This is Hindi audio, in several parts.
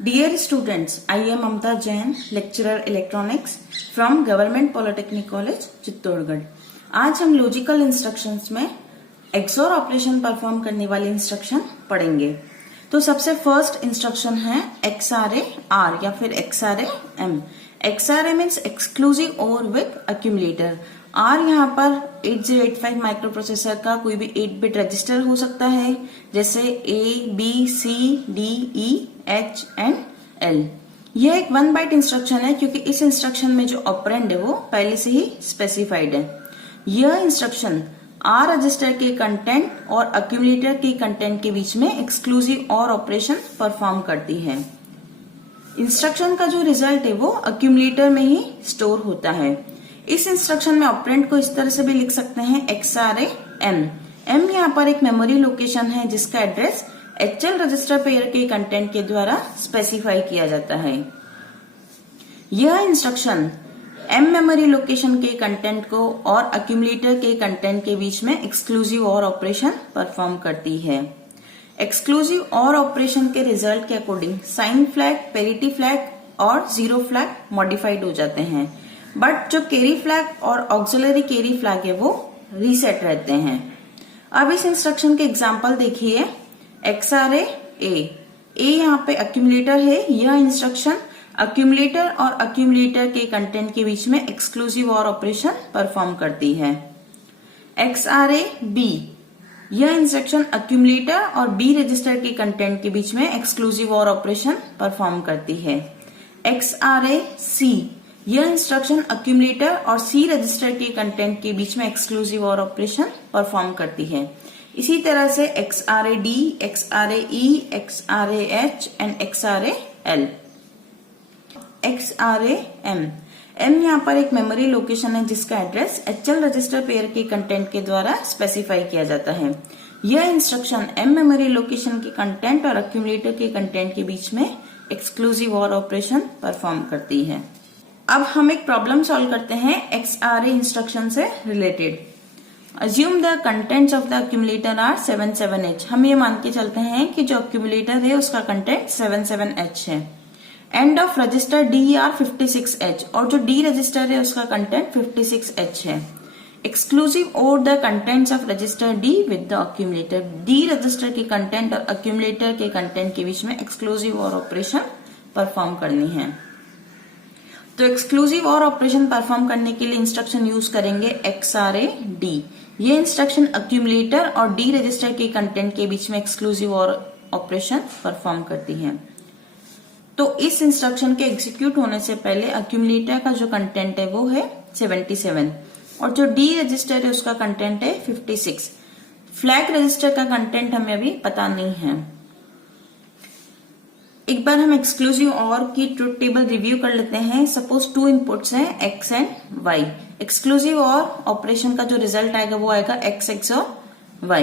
Dear students, I am Mamta Jain, lecturer electronics from Government Polytechnic College, Chittorgarh. आज हम लॉजिकल इंस्ट्रक्शंस में एक्सओर ऑपरेशन परफॉर्म करने वाले इंस्ट्रक्शन पढ़ेंगे। तो सबसे फर्स्ट इंस्ट्रक्शन है XRA R या फिर XRA M। XRA means exclusive और विद अक्यूमुलेटर। R यहाँ पर 8085 माइक्रो प्रोसेसर का कोई भी 8 बिट रजिस्टर हो सकता है, जैसे A, B, C, D, E, H and L। यह एक 1 बाइट इंस्ट्रक्शन है क्योंकि इस इंस्ट्रक्शन में जो ऑपरेंड है वो पहले से ही स्पेसिफाइड है। यह इंस्ट्रक्शन R रजिस्टर के कंटेंट और अक्यूमुलेटर के कंटेंट के बीच में एक्सक्लूसिव और ऑपरेशन परफॉर्म करती है। इंस्ट्रक्शन का जो रिजल्ट है वो अक्यूमुलेटर में ही स्टोर होता है। इस इंस्ट्रक्शन में ऑपरेंड को इस तरह से भी लिख सकते हैं XRA M। M यहाँ पर एक मेमोरी लोकेशन है जिसका एड्रेस HL रजिस्टर पेयर के कंटेंट के द्वारा स्पेसिफाई किया जाता है। यह इंस्ट्रक्शन M मेमोरी लोकेशन के कंटेंट को और अक्यूमुलेटर के कंटेंट के बीच में एक्सक्लूसिव और ऑपरेशन परफॉर्म करती है। एक्सक्लूसिव और ऑपरेशन के रिजल्ट के according sign flag, parity flag और जीरो फ्लैग मॉडिफाइड हो जाते हैं, बट जो कैरी फ्लैग और ऑक्सिलरी कैरी फ्लैग है वो रीसेट रहते हैं। अब इस इंस्ट्रक्शन के एग्जांपल देखिए। XRA A यहाँ पे अक्यूमुलेटर है। यह इंस्ट्रक्शन अक्यूमुलेटर और अक्यूमुलेटर के कंटेंट के बीच में एक्सक्लूसिव और ऑपरेशन परफॉर्म करती है। XRA B यह इंस्ट्रक्शन अक्यूमुलेटर और B रजिस्टर के कंटेंट के बीच में एक्सक्लूसिव और ऑपरेशन परफॉर्म करती है। XRA C यह इंस्ट्रक्शन अक्यूमुलेटर और C रजिस्टर के कंटेंट के बीच में एक्सक्लूसिव और ऑपरेशन परफॉर्म करती है। इसी तरह से XRA D, XRA E, XRA H and XRA L। XRA M यहाँ पर एक मेमोरी लोकेशन है जिसका एड्रेस HL रजिस्टर पेयर के कंटेंट के द्वारा स्पेसिफाई किया जाता है। यह इंस्ट्रक्शन M मेमोरी लोकेशन के कंटेंट और अक्यूमुलेटर के कंटेंट के बीच में एक्सक्लूसिव और ऑपरेशन परफॉर्म करती है। अब हम एक प्रॉब्लम सॉल्व करते हैं XRA इंस्ट्रक्शन से related. Assume the contents of the accumulator are 77H। हम ये मान के चलते हैं कि जो accumulator है उसका कंटेंट 77H है। End of register D are 56H और जो D रजिस्टर है उसका कंटेंट 56H है। Exclusive or the contents of register D with the accumulator। D register के कंटेंट और accumulator के कंटेंट के बीच में एक्सक्लूसिव और ऑपरेशन परफॉर्म करनी है। तो एक्सक्लूसिव और ऑपरेशन परफॉर्म करने के लिए इंस्ट्रक्शन यूज करेंगे XRA D। ये इंस्ट्रक्शन अक्यूमुलेटर और D रजिस्टर के कंटेंट के बीच में एक्सक्लूसिव और ऑपरेशन परफॉर्म करती है। तो इस इंस्ट्रक्शन के एग्जीक्यूट होने से पहले अक्यूमुलेटर का जो कंटेंट है वो है 77 और जो D रजिस्टर है उसका कंटेंट है 56। फ्लैग रजिस्टर का कंटेंट हमें अभी पता नहीं है। एक बार हम एक्सक्लूसिव और की ट्रुथ टेबल रिव्यू कर लेते हैं। सपोज 2 इनपुट्स हैं X एंड Y। एक्सक्लूसिव और ऑपरेशन का जो रिजल्ट आएगा वो आएगा X और Y।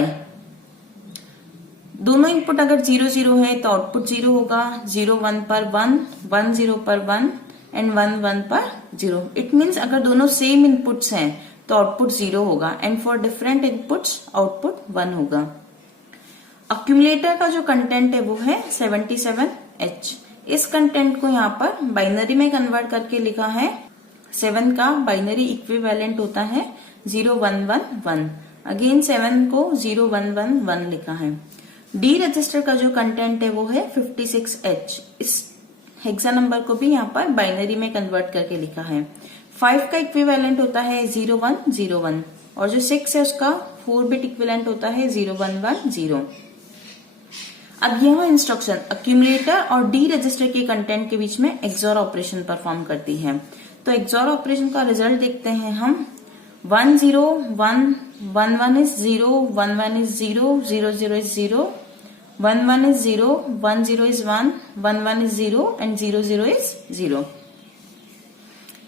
दोनों इनपुट अगर 0 0 है तो आउटपुट 0 होगा। 0 1 पर 1, 1 0 पर 1 एंड 1 1 पर 0। इट मीन्स अगर दोनों सेम इनपुट्स हैं तो आउटपुट 0 होगा and for different inputs output 1 होगा। अक्यूमुलेटर का जो कंटेंट है वो है 77H। इस कंटेंट को यहाँ पर बाइनरी में कन्वर्ट करके लिखा है। 7 का बाइनरी इक्विवेलेंट होता है 0 1 1 1। अगेन 7 को 0 1 1 1 लिखा है। D रजिस्टर का जो कंटेंट है वो है 56H। इस हेक्सा नंबर को भी यहाँ पर बाइनरी में कन्वर्ट करके लिखा है। 5 का इक्विवेलेंट होता है 0 1 0 1 और जो 6 है उसका 4 बिट इक्विवेलेंट होता है 0 1 1 0। अब यह इंस्ट्रक्शन अक्यूमुलेटर और D रजिस्टर के कंटेंट के बीच में एक्सओर ऑपरेशन परफॉर्म करती है। तो एक्सओर ऑपरेशन का रिजल्ट देखते हैं हम। 1 0 1 1 1 is 0 1 1 is 0 0 0 is 0 1 1 is 0 1 0 is 1 1 1 is 0 and 0 0 is 0।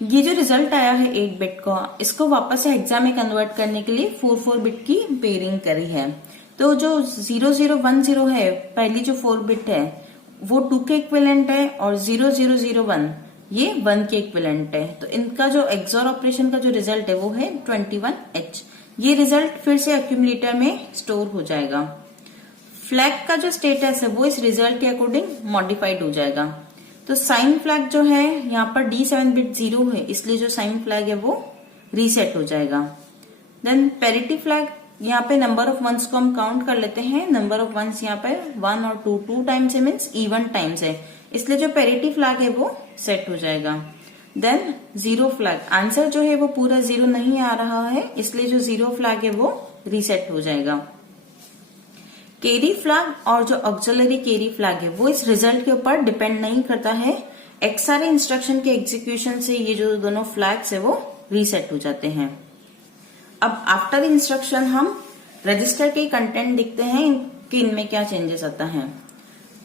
ये जो रिजल्ट आया है 8 बिट का, इसको वापस से हेक्सा में कन्वर्ट करने के लिए 4 4 बिट की पेयरिंग करी है। तो जो 0 0 1 0 है, पहली जो 4 बिट है वो 2 के इक्विवेलेंट है और 0 0 0 1 ये 1 के इक्विवेलेंट है। तो इनका जो एक्सओर ऑपरेशन का जो रिजल्ट है वो है 21H। ये रिजल्ट फिर से अक्यूमुलेटर में स्टोर हो जाएगा। फ्लैग का जो स्टेटस है वो इस रिजल्ट के अकॉर्डिंग मॉडिफाइड हो जाएगा। तो साइन फ्लैग जो है यहाँ पर D7 बिट 0 है, इसलिए जो साइन फ्लैग है वो रीसेट हो जाएगा। देन पैरिटी फ्लैग, यहाँ पे नंबर ऑफ वंस को हम काउंट कर लेते हैं। नंबर ऑफ वंस यहाँ पे 1 और 2 टाइम्स है, मीन्स इवन टाइम्स है, इसलिए जो पैरिटी फ्लैग है वो सेट हो जाएगा। देन जीरो फ्लैग, आंसर जो है वो पूरा 0 नहीं आ रहा है, इसलिए जो जीरो फ्लैग है वो रीसेट हो जाएगा। कैरी फ्लैग और जो ऑक्सिलरी कैरी फ्लैग है वो इस रिजल्ट के ऊपर डिपेंड नहीं करता है। XRA इंस्ट्रक्शन के एग्जीक्यूशन से ये जो दोनों फ्लैग्स है वो रीसेट हो जाते हैं। अब आफ्टर इंस्ट्रक्शन हम रजिस्टर के कंटेंट देखते हैं कि इनमें क्या चेंजेस आता है।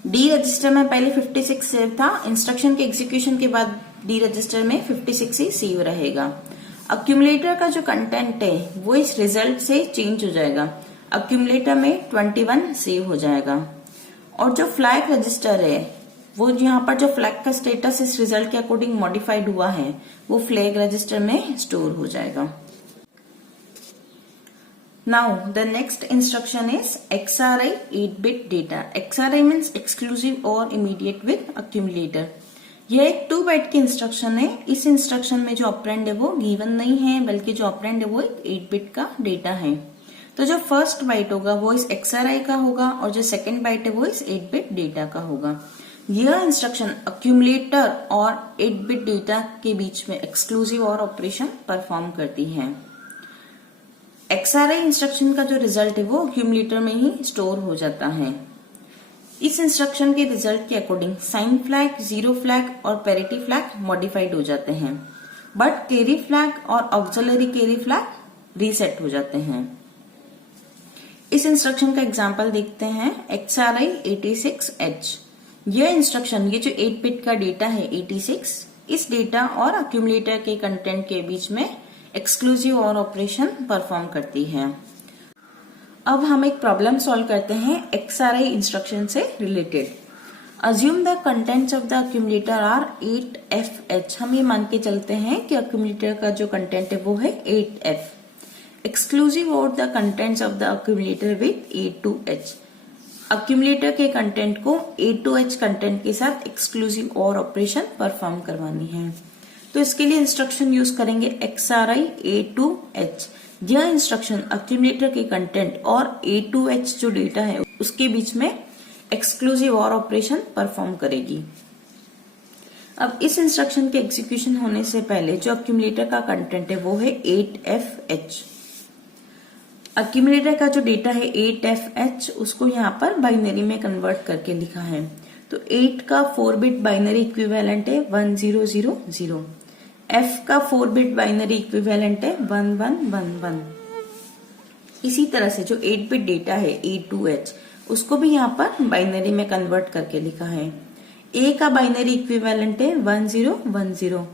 डी रजिस्टर में पहले 56 सेव था, इंस्ट्रक्शन के एग्जीक्यूशन के बाद डी रजिस्टर में 56 ही सेव रहेगा। अक्यूमुलेटर का जो कंटेंट है वो इस रिजल्ट से चेंज हो जाएगा, अक्यूमुलेटर में 21 सेव हो जाएगा। और जो फ्लैग रजिस्टर है वो यहाँ पर जो फ्लैग का स्टेटस इस रिजल्ट के अकॉर्डिंग मॉडिफाइड हुआ है वो फ्लैग रजिस्टर में स्टोर हो जाएगा। Now the next instruction is XRI 8-bit data. XRI means exclusive और इमीडिएट विद अक्यूमुलेटर। यह एक 2 बाइट की इंस्ट्रक्शन है। इस इंस्ट्रक्शन में जो ऑपरेंड है वो गिवन नहीं है, बल्कि जो ऑपरेंड है वो एक 8 बिट का डेटा है। तो जो फर्स्ट बाइट होगा वो इस XRI का होगा और जो सेकंड बाइट है वो इस 8 बिट डेटा का होगा। यह इंस्ट्रक्शन अक्यूमुलेटर और 8 बिट डेटा के बीच में एक्सक्लूसिव और ऑपरेशन परफॉर्म करती है। XRI इंस्ट्रक्शन का जो रिजल्ट है वो अक्यूमुलेटर में ही स्टोर हो जाता है। इस इंस्ट्रक्शन के रिजल्ट के according sign flag, zero flag और पैरिटी फ्लैग मॉडिफाइड हो जाते हैं, बट कैरी फ्लैग और ऑक्सिलरी कैरी फ्लैग रीसेट हो जाते हैं। इस इंस्ट्रक्शन का एग्जांपल देखते हैं। XRI 86H। यह इंस्ट्रक्शन, ये जो 8 बिट का डेटा है 86, इस डेटा और अक्यूमुलेटर के कंटेंट के बीच में एक्सक्लूसिव और ऑपरेशन परफॉर्म करती है। अब हम एक प्रॉब्लम सॉल्व करते हैं XRI इंस्ट्रक्शन से related. Assume the contents of the accumulator are 8FH। हम ये मान के चलते हैं कि अक्यूमुलेटर का जो कंटेंट है वो है 8F। एक्सक्लूसिव और the contents of the accumulator with A2H। Accumulator के कंटेंट को A2H कंटेंट के साथ एक्सक्लूसिव और ऑपरेशन परफॉर्म करवानी है। तो इसके लिए इंस्ट्रक्शन यूज करेंगे XRI A2H। यह इंस्ट्रक्शन अक्यूमुलेटर के कंटेंट और A2H जो डेटा है उसके बीच में एक्सक्लूसिव और ऑपरेशन परफॉर्म करेगी। अब इस इंस्ट्रक्शन के एग्जीक्यूशन होने से पहले जो अक्यूमुलेटर का कंटेंट है वो है 8FH। अक्यूमुलेटर का जो डेटा है 8FH, उसको यहाँ पर बाइनरी में कन्वर्ट करके लिखा है। तो 8 का 4 बिट बाइनरी इक्विवेलेंट है 1000। F का 4 बिट बाइनरी इक्विवेलेंट है 1111। इसी तरह से जो 8 बिट डेटा है A2H, उसको भी यहाँ पर बाइनरी में कन्वर्ट करके लिखा है। A का बाइनरी इक्विवेलेंट है 1010।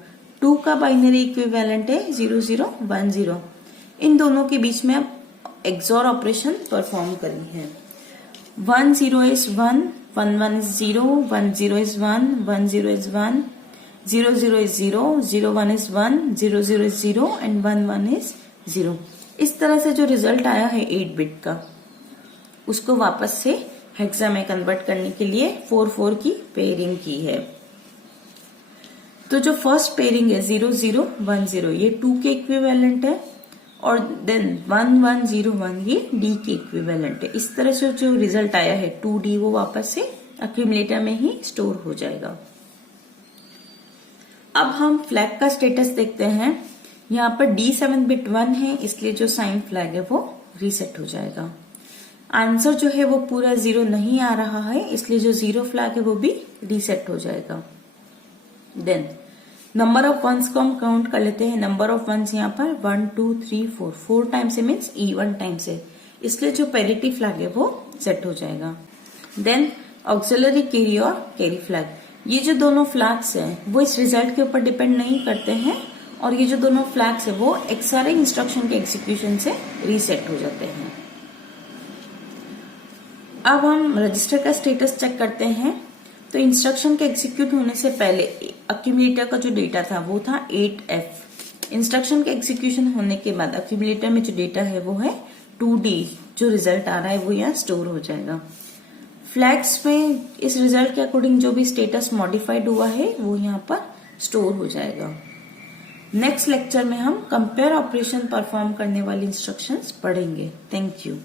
2 का बाइनरी इक्विवेलेंट है 0010। इन दोनों के बीच में अब XOR ऑपरेशन परफॉर्म करनी है। 10 is 1, 11 is 0, 10 is 1, 10 is 1, 00 is 0, 01 is 1, 00 is 0 and 11 is 0। इस तरह से जो रिजल्ट आया है 8 बिट का, उसको वापस से हेक्सा में कन्वर्ट करने के लिए 4-4 की पेयरिंग की है। तो जो फर्स्ट पेयरिंग है 0010, ये 2 के इक्विवेलेंट है और देन 1101 ये D के इक्विवेलेंट है। इस तरह से जो रिजल्ट आया है 2D वो वापस से अक्यूमुलेटर में ही स्टोर हो जाएगा। अब हम फ्लैग का स्टेटस देखते हैं। यहाँ पर D7 बिट 1 है, इसलिए जो साइन फ्लैग है वो रीसेट हो जाएगा। आंसर जो है वो पूरा 0 नहीं आ रहा है, इसलिए जो जीरो फ्लैग है वो भी रीसेट हो जाएगा। देन नंबर ऑफ वंस को हम काउंट कर लेते हैं। नंबर ऑफ वंस यहाँ पर 1 2 3 4 4 टाइम्स है, मीन्स इवन टाइम्स है, इसलिए जो पैरिटी फ्लैग है वो सेट हो जाएगा। देन ऑक्सिलरी कैरी और कैरी फ्लैग, ये जो दोनों फ्लैग्स हैं वो इस रिजल्ट के ऊपर डिपेंड नहीं करते हैं और ये जो दोनों फ्लैग्स है वो XRI इंस्ट्रक्शन के एग्जीक्यूशन से रीसेट हो जाते हैं। अब हम रजिस्टर का स्टेटस चेक करते हैं। तो इंस्ट्रक्शन के एग्जीक्यूट होने से पहले अक्यूमुलेटर का जो डेटा था वो था 8F। इंस्ट्रक्शन के एग्जीक्यूशन होने के बाद अक्यूमुलेटर में जो डेटा है वो है 2D। जो रिजल्ट आ रहा है वो यहाँ स्टोर हो जाएगा। फ्लैग्स में इस रिजल्ट के अकॉर्डिंग जो भी स्टेटस मॉडिफाइड हुआ है वो यहाँ पर स्टोर हो जाएगा। नेक्स्ट लेक्चर में हम कंपेयर ऑपरेशन परफॉर्म करने वाली इंस्ट्रक्शंस पढ़ेंगे। Thank you.